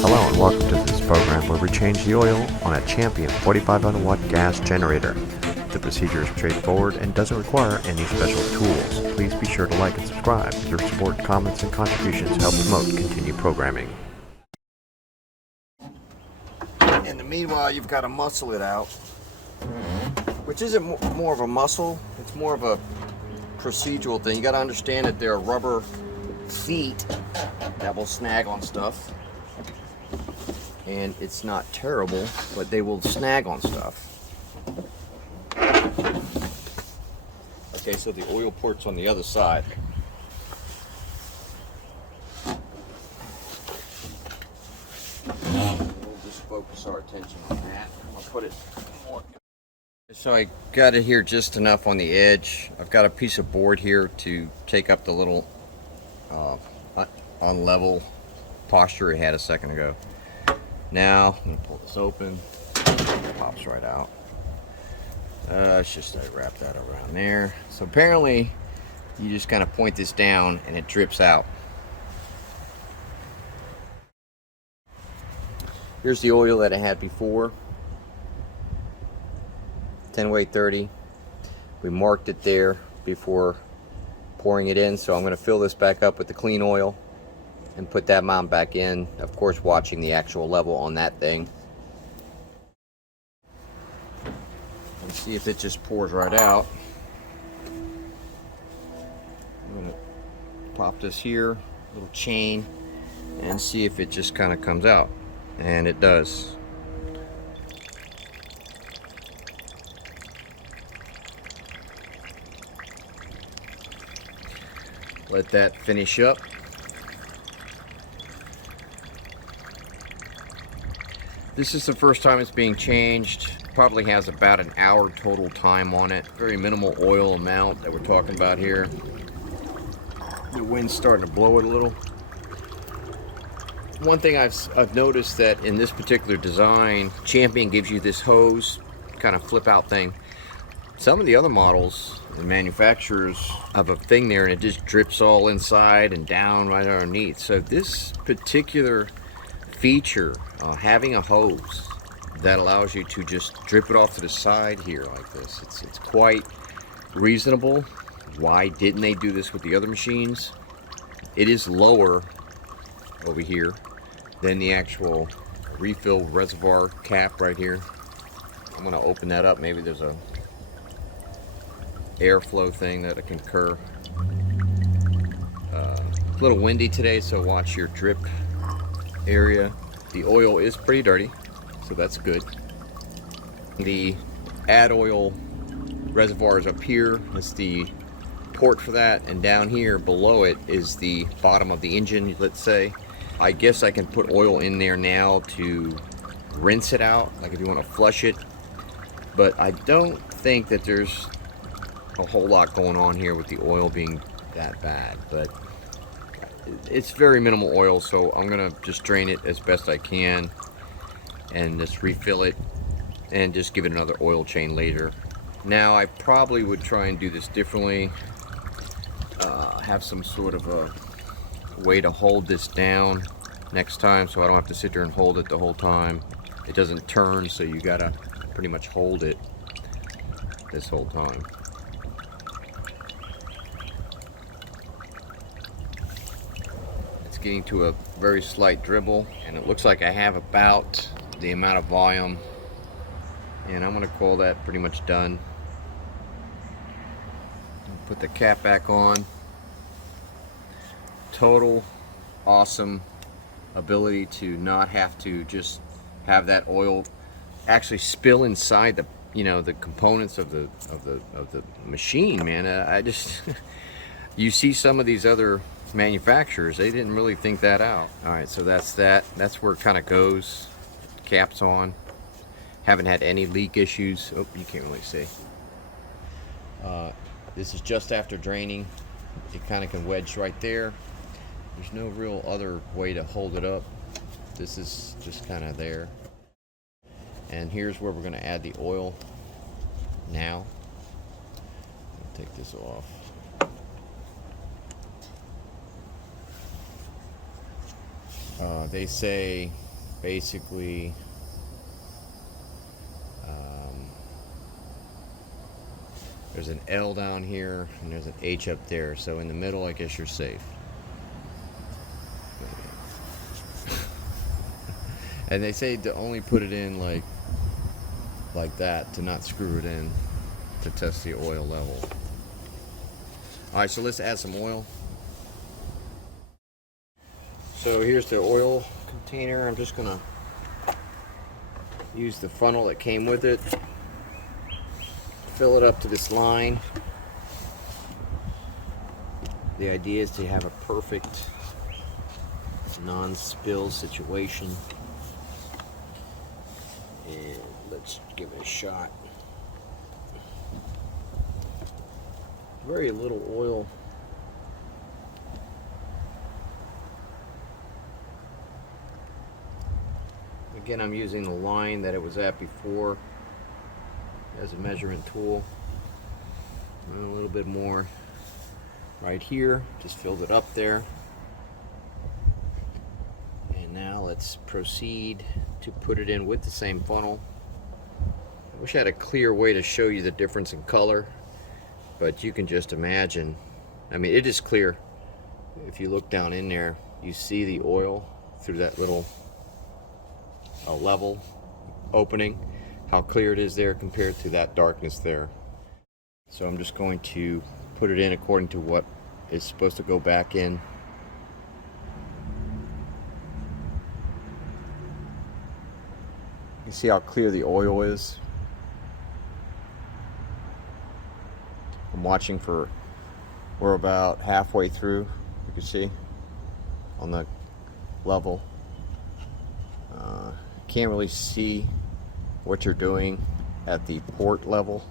Hello and welcome to this program where we change the oil on a Champion 4500 watt gas generator. The procedure is straightforward and doesn't require any special tools. Please be sure to like and subscribe. Your support, comments, and contributions help promote continued programming. In the meanwhile, you've got to muscle it out, which isn't more of a muscle, it's more of a procedural thing. You got to understand that there are rubber feet that will snag on stuff, and it's not terrible, but they will snag on stuff. Okay, so the oil port's on the other side. We'll just focus our attention on that. I'm gonna put it more. So I got it here just enough on the edge. I've got a piece of board here to take up the little on level posture it had a second ago. Now I'm gonna pull this open. It pops right out. It's just I wrap that around there. So apparently you just kind of point this down and it drips out. Here's the oil that I had before. 10 weight 30. We marked it there before pouring it in, so I'm going to fill this back up with the clean oil and put that amount back in, of course watching the actual level on that thing. And see if it just pours right out. I'm going to pop this here, little chain, and see if it just kind of comes out. And it does. Let that finish up. This is the first time it's being changed. Probably has about an hour total time on it. Very minimal oil amount that we're talking about here. The wind's starting to blow it a little. One thing I've noticed that in this particular design, Champion gives you this hose kind of flip out thing. Some of the other models and manufacturers have a thing there and it just drips all inside and down right underneath. So this particular feature, having a hose that allows you to just drip it off to the side here like this, it's quite reasonable. Why didn't they do this with the other machines? It is lower over here than the actual refill reservoir cap right here. I'm going to open that up. Maybe there's a airflow thing that can occur. A little windy today, so watch your drip area. The oil is pretty dirty, so that's good. The add oil reservoir is up here. That's the port for that, and down here below it is the bottom of the engine, let's say. I guess I can put oil in there now to rinse it out, like if you want to flush it, but I don't think that there's a whole lot going on here with the oil being that bad, but it's very minimal oil, so I'm gonna just drain it as best I can and just refill it and just give it another oil chain later. Now I probably would try and do this differently, have some sort of a way to hold this down next time so I don't have to sit there and hold it the whole time. It doesn't turn, so you gotta pretty much hold it this whole time. Getting to a very slight dribble, and it looks like I have about the amount of volume, and I'm going to call that pretty much done. Put the cap back on. Total awesome ability to not have to just have that oil actually spill inside the the components of the machine, man. I just you see some of these other manufacturers, they didn't really think that out. All right, so that's where it kind of goes. Caps on. Haven't had any leak issues. Oh, you can't really see. This is just after draining. It kind of can wedge right there. There's no real other way to hold it up. This is just kind of there. And here's where we're going to add the oil now. Take this off. They say basically there's an L down here and there's an H up there, so in the middle I guess you're safe. And they say to only put it in like that, to not screw it in, to test the oil level. Alright, so let's add some oil. So here's the oil container. I'm just gonna use the funnel that came with it, fill it up to this line. The idea is to have a perfect non-spill situation. And let's give it a shot. Very little oil. Again, I'm using the line that it was at before as a measurement tool. And a little bit more right here, just filled it up there. And now let's proceed to put it in with the same funnel. I wish I had a clear way to show you the difference in color, but you can just imagine. I mean, it is clear. If you look down in there, you see the oil through that little level opening, how clear it is there compared to that darkness there. So I'm just going to put it in according to what is supposed to go back in. You see how clear the oil is? I'm watching for, we're about halfway through, you can see on the level. Can't really see what you're doing at the port level.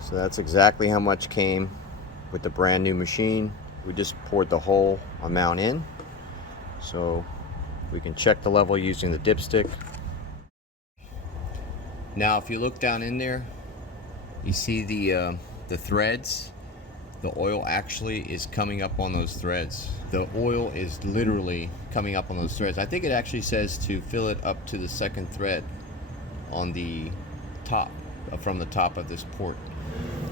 So that's exactly how much came with the brand new machine. We just poured the whole amount in. So we can check the level using the dipstick. Now if you look down in there, you see the threads. The oil actually is coming up on those threads. The oil is literally coming up on those threads. I think it actually says to fill it up to the second thread on the top, from the top of this port.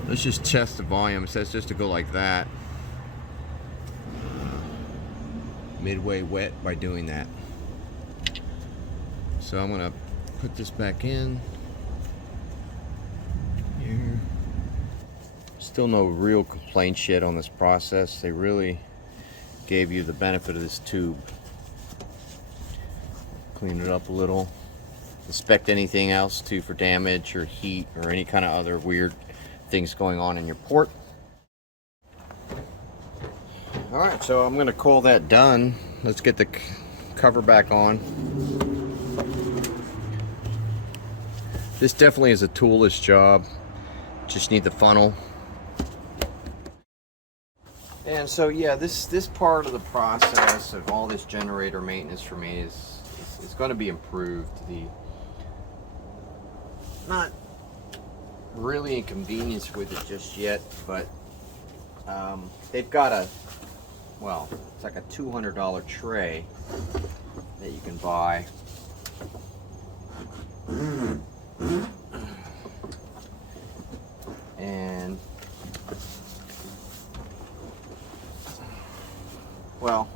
Let's just test the volume. It says just to go like that. Midway wet by doing that. So I'm gonna put this back in here. Still no real complaints yet on this process. They really gave you the benefit of this tube. Clean it up a little. Inspect anything else too for damage or heat or any kind of other weird things going on in your port. Alright, so I'm going to call that done. Let's get the cover back on. This definitely is a toolless job. Just need the funnel. And so yeah, this part of the process of all this generator maintenance for me is going to be improved. Not really inconvenience with it just yet, but they've got a, well, it's like a $200 tray that you can buy. And well,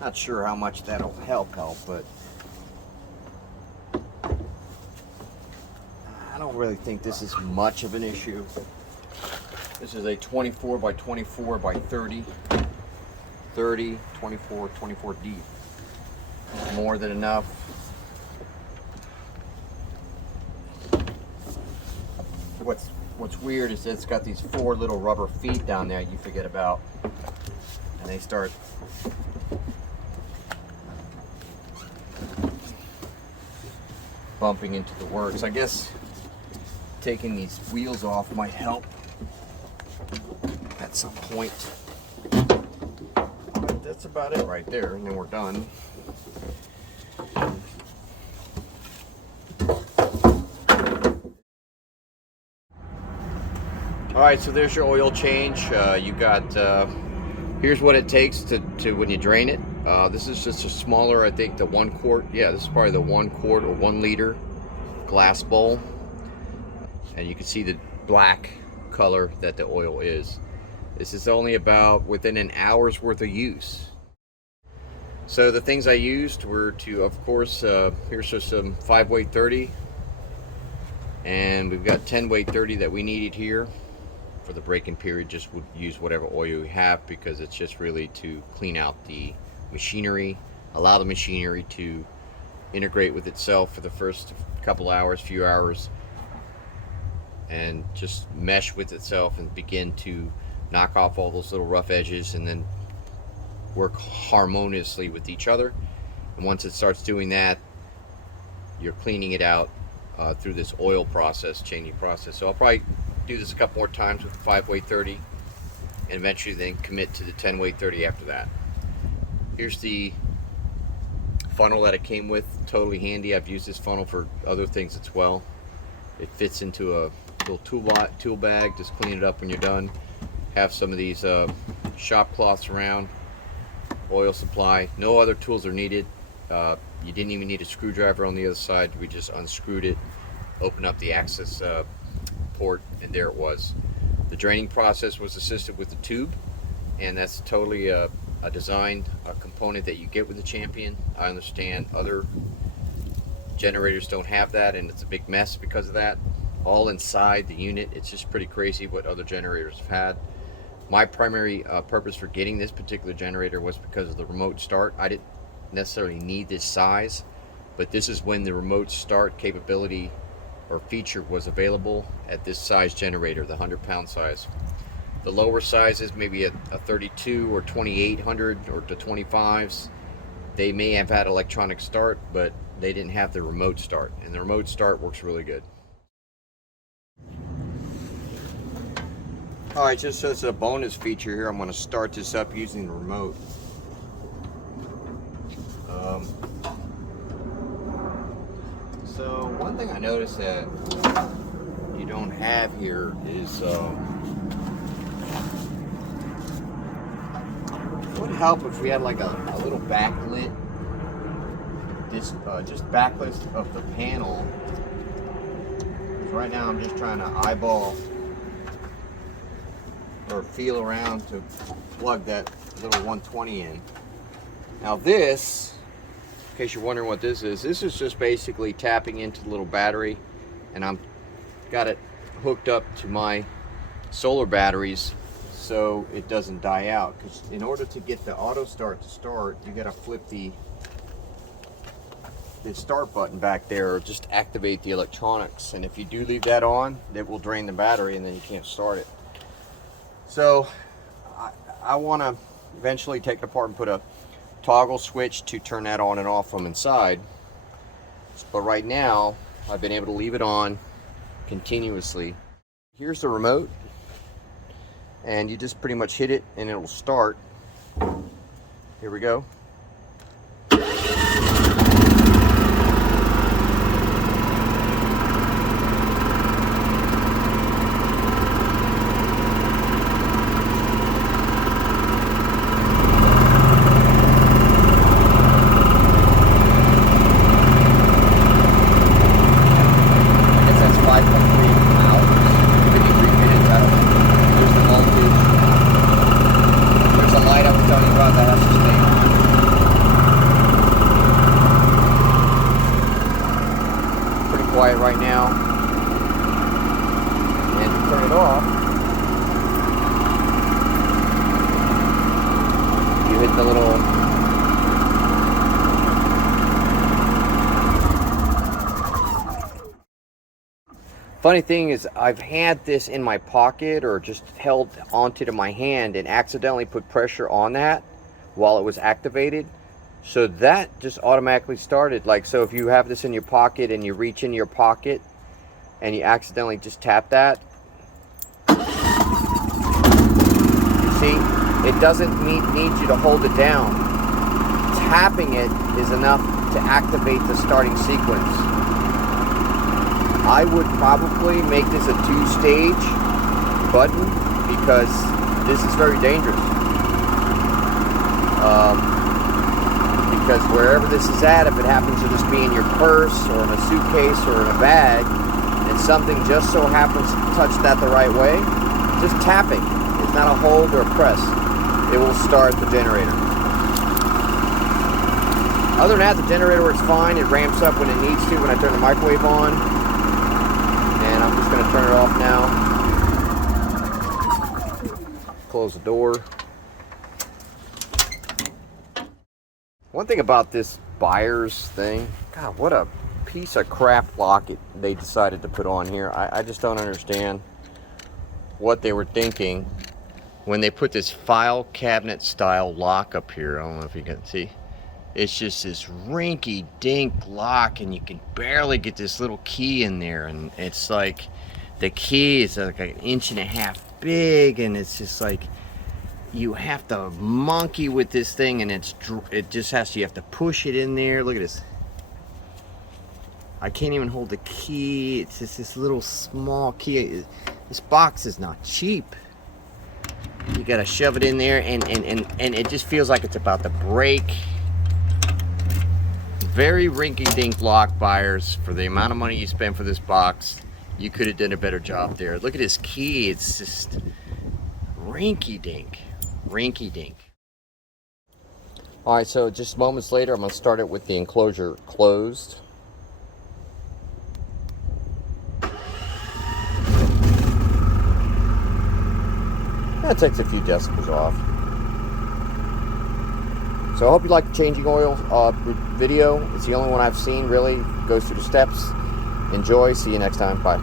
not sure how much that'll help, but I don't really think this is much of an issue. This is a 24 by 24 by 30, 24, 24 deep. More than enough. What's weird is that it's got these 4 little rubber feet down there you forget about, and they start bumping into the works. I guess taking these wheels off might help at some point. But that's about it right there, and then we're done. Alright, so there's your oil change. You got Here's what it takes to when you drain it. This is just a smaller, I think the 1 quart. Yeah, this is probably the 1 quart or 1 liter glass bowl. And you can see the black color that the oil is. This is only about within an hour's worth of use. So the things I used were to, of course, here's just some 5 weight 30. And we've got 10 weight 30 that we needed here. For the break-in period, just would use whatever oil you have, because it's just really to clean out the machinery, allow the machinery to integrate with itself for the first few hours, and just mesh with itself and begin to knock off all those little rough edges and then work harmoniously with each other. And once it starts doing that, you're cleaning it out through this oil process, changing process. So I'll probably do this a couple more times with the 5 weight 30 and eventually then commit to the 10 weight 30 after that. Here's the funnel that it came with, totally handy. I've used this funnel for other things as well. It fits into a little tool bag. Just clean it up when you're done. Have some of these shop cloths around, oil supply. No other tools are needed. You didn't even need a screwdriver on the other side. We just unscrewed it, opened up the access port, and there it was. The draining process was assisted with the tube, and that's totally a design component that you get with the Champion. I understand other generators don't have that, and it's a big mess because of that. All inside the unit. It's just pretty crazy what other generators have had. My primary purpose for getting this particular generator was because of the remote start. I didn't necessarily need this size, but this is when the remote start capability or feature was available at this size generator, the 100-pound size. The lower sizes, maybe a 32 or 2800 or to 25s, they may have had electronic start, but they didn't have the remote start, and the remote start works really good. All right, just as a bonus feature here, I'm going to start this up using the remote. So one thing I noticed that you don't have here is it would help if we had like a little backlit, this just backlit of the panel. Right now I'm just trying to eyeball or feel around to plug that little 120 in. Now this, in case you're wondering what this is just basically tapping into the little battery, and I'm got it hooked up to my solar batteries so it doesn't die out. Because in order to get the auto start to start, you got to flip the start button back there, or just activate the electronics. And if you do leave that on, it will drain the battery and then you can't start it. So I want to eventually take it apart and put a toggle switch to turn that on and off from inside. But right now I've been able to leave it on continuously. Here's the remote, and you just pretty much hit it and it'll start. Here we go. Quiet right now, and to turn it off, you hit the little funny thing is, I've had this in my pocket or just held onto to my hand and accidentally put pressure on that while it was activated. So that just automatically started. Like, so if you have this in your pocket and you reach in your pocket and you accidentally just tap that, see, it doesn't need you to hold it down. Tapping it is enough to activate the starting sequence. I would probably make this a 2-stage button because this is very dangerous. Because wherever this is at, if it happens to just be in your purse or in a suitcase or in a bag, and something just so happens to touch that the right way, just tapping, it's not a hold or a press, it will start the generator. Other than that, the generator works fine. It ramps up when it needs to when I turn the microwave on. And I'm just going to turn it off now. Close the door. One thing about this buyer's thing, God, what a piece of crap lock they decided to put on here. I just don't understand what they were thinking when they put this file cabinet style lock up here. I don't know if you can see. It's just this rinky-dink lock, and you can barely get this little key in there, and it's like the key is like an 1.5 inches big, and it's just like you have to monkey with this thing, and you have to push it in there. Look at this. I can't even hold the key. It's just this little small key. This box is not cheap. You gotta shove it in there, and it just feels like it's about to break. Very rinky-dink lock, buyers. For the amount of money you spend for this box, you could have done a better job there. Look at this key. It's just rinky-dink. All right, so just moments later, I'm going to start it with the enclosure closed. That takes a few decibels off. So I hope you like the changing oil video. It's the only one I've seen, really. Goes through the steps. Enjoy. See you next time. Bye.